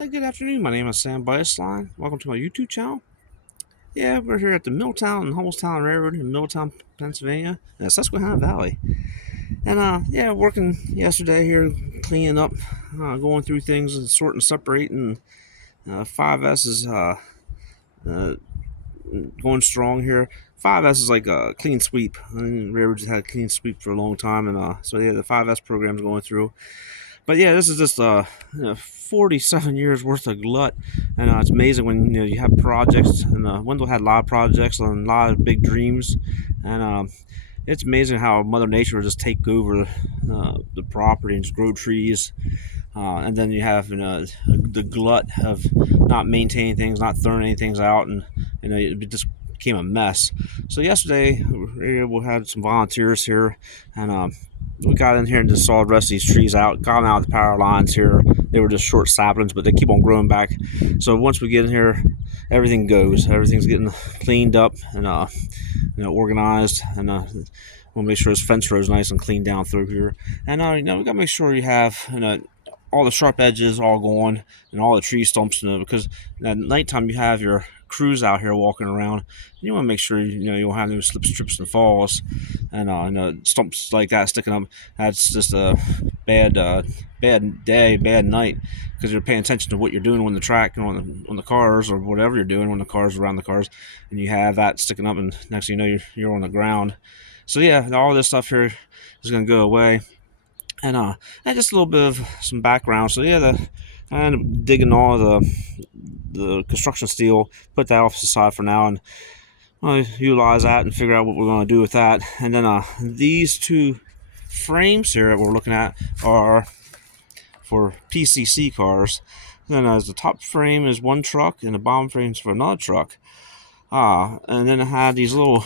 Hey, good afternoon. My name is Sam Biasline. Welcome to my YouTube channel. Yeah, we're here at the Middletown and Hummelstown Railroad in Middletown, Pennsylvania, in the Susquehanna Valley. And yeah, working yesterday here, cleaning up, going through things and sorting, separating. 5S is uh, going strong here. 5S is like a clean sweep. I mean, railroad just had a clean sweep for a long time, and so yeah, the 5S program's going through. But yeah, this is just 47 years worth of glut, and it's amazing when you have projects. And Wendell had a lot of projects and a lot of big dreams, and it's amazing how Mother Nature will just take over the property and just grow trees. And then you have the glut of not maintaining things, not throwing any things out, and it just became a mess. So yesterday we had some volunteers here, and we got in here and just sawed the rest of these trees out, got them out of the power lines here. They were just short saplings, but they keep on growing back. So once we get in here, everything goes. Everything's getting cleaned up and organized, and we'll make sure this fence row is nice and clean down through here. And we gotta make sure you have all the sharp edges all gone and all the tree stumps, because at nighttime you have your crews out here walking around. You want to make sure you don't have no slips, trips, and falls, and stumps like that sticking up. That's just a bad day, bad night, because you're paying attention to what you're doing on the track and on the cars or whatever you're doing on the cars, around the cars, and you have that sticking up, and next thing you know you're on the ground. So yeah, all this stuff here is going to go away. And just a little bit of some background. So yeah, I ended up digging all the construction steel, put that off to the side for now, and utilize that and figure out what we're going to do with that. And then these two frames here that we're looking at are for PCC cars. And then as the top frame is one truck, and the bottom frame is for another truck. And then I had these little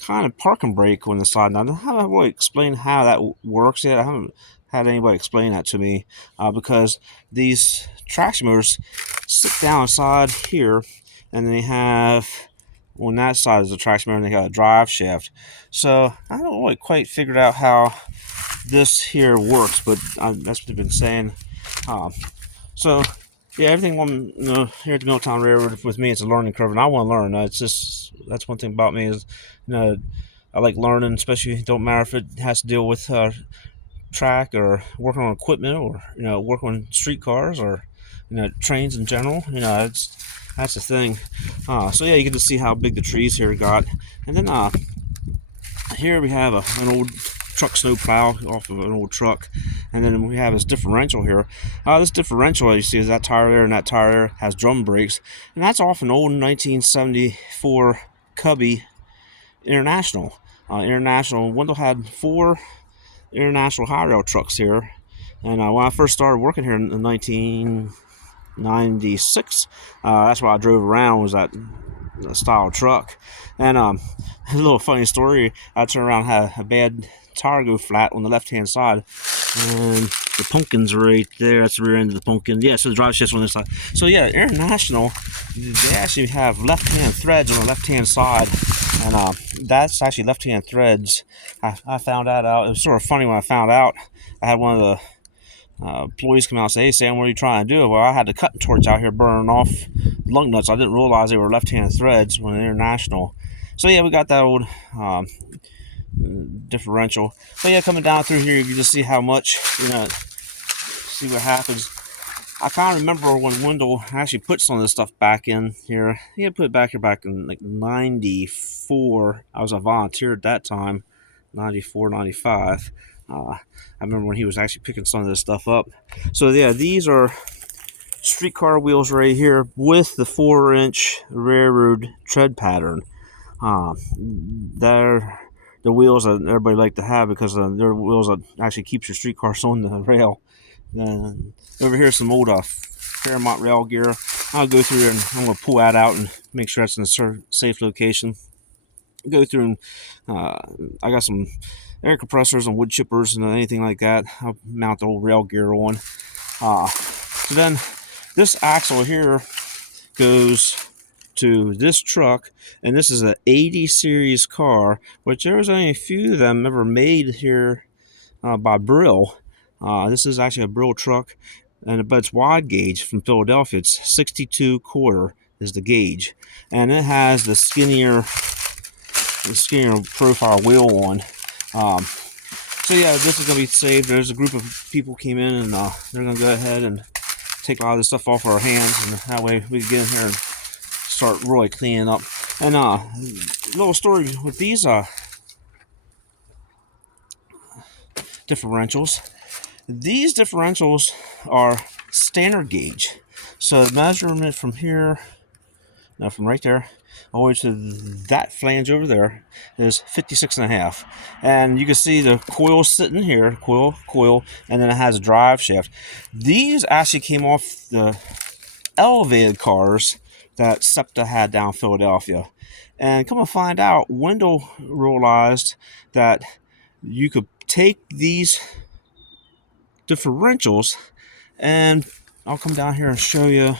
kind of parking brake on the side. Now, I haven't really explained how that works yet. I haven't had anybody explain that to me, because these traction motors sit down inside here, and they have on that side is the traction motor, and they got a drive shaft. So I haven't really quite figured out how this here works, but that's what they've been saying. So yeah, everything on here at the Middletown Railroad with me, it's a learning curve, and I want to learn. It's just that's one thing about me is, I like learning, especially don't matter if it has to deal with track or working on equipment, or working on streetcars, or trains in general. That's the thing. So yeah, you get to see how big the trees here got, and then here we have an old truck snow plow off of an old truck, and then we have this differential here. This differential, you see, is that tire there, and that tire there has drum brakes, and that's off an old 1974 Cubby International. Wendell had 4 International high rail trucks here, and when I first started working here in 1996, that's what I drove around, was that style truck. And a little funny story, I turned around and had a bad tire go flat on the left hand side, and the pumpkin's right there. That's the rear end of the pumpkin. Yeah, so the drive shaft's on this side. So yeah, International, they actually have left hand threads on the left hand side, and that's actually left hand threads. I found that out. It was sort of funny when I found out. I had one of the employees come out and say, "Hey Sam, what are you trying to do?" Well, I had the cutting torch out here burning off lug nuts. I didn't realize they were left-hand threads when International. So yeah, we got that old differential. But yeah, coming down through here, you can just see how much, see what happens. I kind of remember when Wendell actually put some of this stuff back in here. He had put it back here back in like 94. I was a volunteer at that time, 94, 95. I remember when he was actually picking some of this stuff up. So yeah, these are streetcar wheels right here with the 4-inch railroad tread pattern. They're the wheels that everybody like to have, because they're wheels that actually keeps your streetcars on the rail. Over here, some old Fairmont rail gear. I'll go through and I'm going to pull that out and make sure that's in a safe location. Go through and I got some air compressors and wood chippers and anything like that. I'll mount the old rail gear on. So then this axle here goes to this truck, and this is an 80 series car, which there was only a few of them ever made here by Brill. This is actually a Brill truck, but it's wide gauge from Philadelphia. It's 62 quarter is the gauge, and it has the skinnier profile wheel on. So yeah, this is gonna be saved. There's a group of people came in, and they're gonna go ahead and take a lot of this stuff off our hands, and that way we can get in here and start really cleaning up. And little story with these differentials. These differentials are standard gauge. So the measurement from here, now from right there, all the way to that flange over there is 56.5. And you can see the coil sitting here, coil, and then it has a drive shaft. These actually came off the elevated cars that SEPTA had down Philadelphia. And come to find out, Wendell realized that you could take these differentials, and I'll come down here and show you,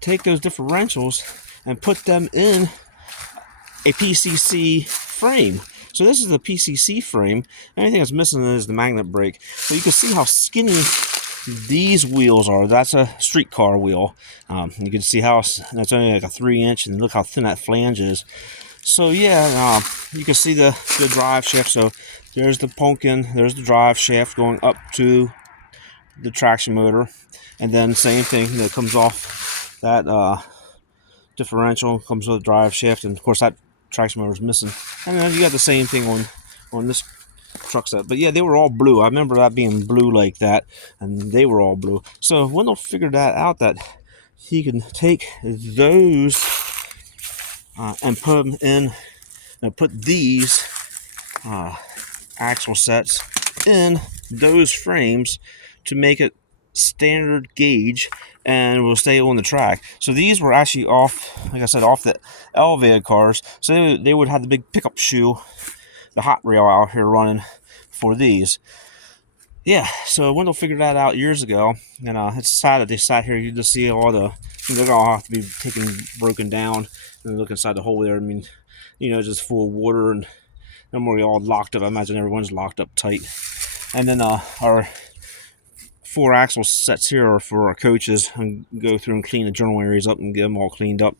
take those differentials and put them in a PCC frame. So this is the PCC frame. Anything that's missing is the magnet brake. So you can see how skinny these wheels are. That's a streetcar wheel. You can see how that's only like a 3-inch, and look how thin that flange is. So yeah, you can see the drive shaft. So there's the pumpkin, there's the drive shaft going up to the traction motor, and then same thing that comes off that differential, comes with the drive shaft, and of course that traction motor is missing. And then you got the same thing on this truck set. But yeah, they were all blue. I remember that being blue like that, and they were all blue. So Wendell figured that out, that he can take those and put them in, put these axle sets in those frames to make it standard gauge, and will stay on the track. So these were actually off, like I said, off the elevated cars. So they would have the big pickup shoe, the hot rail out here running for these. Yeah, so Wendell figured that out years ago, and it's sad that they sat here. You just see all they're gonna have to be broken down, and look inside the hole there. I mean, just full of water, and they're more all locked up. I imagine everyone's locked up tight. And then our 4 axle sets here are for our coaches, and go through and clean the journal areas up and get them all cleaned up.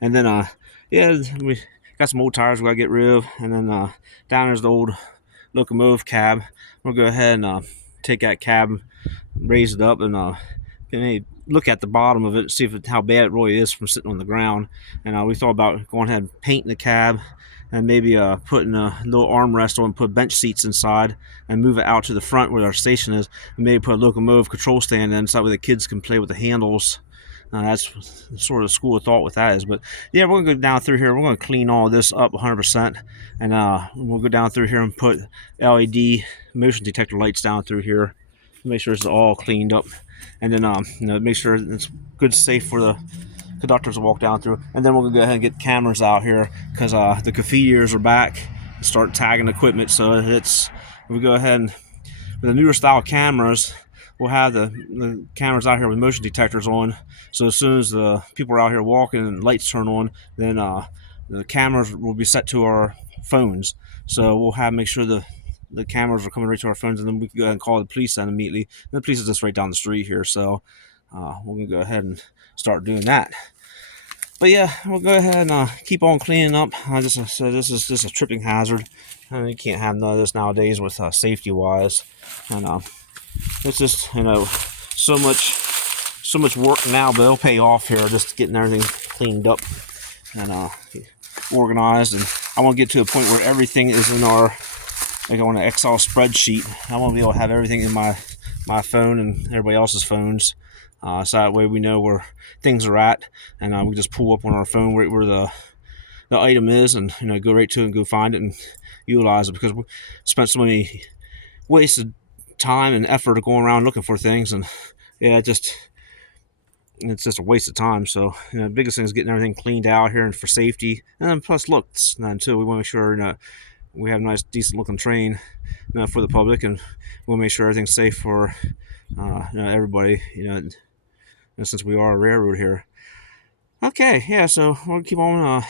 And then yeah, we got some old tires we gotta get rid of, and then down there's the old locomotive cab. We'll go ahead and take that cab, raise it up, and look at the bottom of it, see how bad it really is from sitting on the ground. And we thought about going ahead and painting the cab, and maybe putting a little armrest on, put bench seats inside, and move it out to the front where our station is, and maybe put a locomotive control stand in, so that way the kids can play with the handles. That's sort of the school of thought with that is. But yeah, we're gonna go down through here. We're gonna clean all this up 100%, and we'll go down through here and put LED motion detector lights down through here, make sure it's all cleaned up, and then make sure it's good, safe for the conductors to walk down through. And then we're gonna go ahead and get cameras out here, because the graffitiers are back and start tagging equipment. So we go ahead and with the newer style cameras, we'll have the cameras out here with motion detectors on. So as soon as the people are out here walking and lights turn on, then the cameras will be set to our phones. So we'll make sure the cameras are coming right to our phones, and then we can go ahead and call the police then immediately. And the police is just right down the street here, so we're gonna go ahead and start doing that. But yeah, we'll go ahead and keep on cleaning up. This is a tripping hazard. You can't have none of this nowadays with safety wise, and it's just so much work now, but it'll pay off here, just getting everything cleaned up and organized. And I want to get to a point where everything is in our, like on an Excel spreadsheet. I want to be able to have everything in my phone and everybody else's phones, so that way we know where things are at, and we just pull up on our phone right where the item is, and go right to it and go find it and utilize it, because we spent so many wasted time and effort going around looking for things, and yeah, it's just a waste of time. So the biggest thing is getting everything cleaned out here, and for safety, and then plus looks. And then too, we want to make sure we have a nice, decent looking train for the public, and we'll make sure everything's safe for everybody. Since we are a railroad here. Okay, yeah. So we'll keep on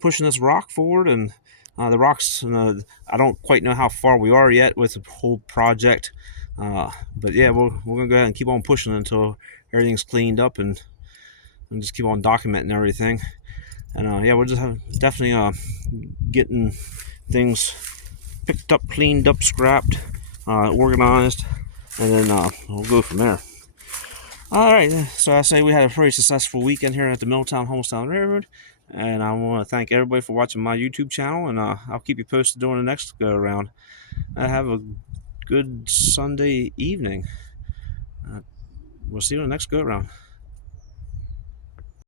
pushing this rock forward, and the rocks. I don't quite know how far we are yet with the whole project. But yeah, we're gonna go ahead and keep on pushing until everything's cleaned up and just keep on documenting everything. And yeah, we're just definitely getting things picked up, cleaned up, scrapped, organized, and then we'll go from there. All right, so I say we had a pretty successful weekend here at the Middletown Hummelstown Railroad, and I want to thank everybody for watching my YouTube channel, and I'll keep you posted during the next go around. Have a good Sunday evening. We'll see you in the next go around.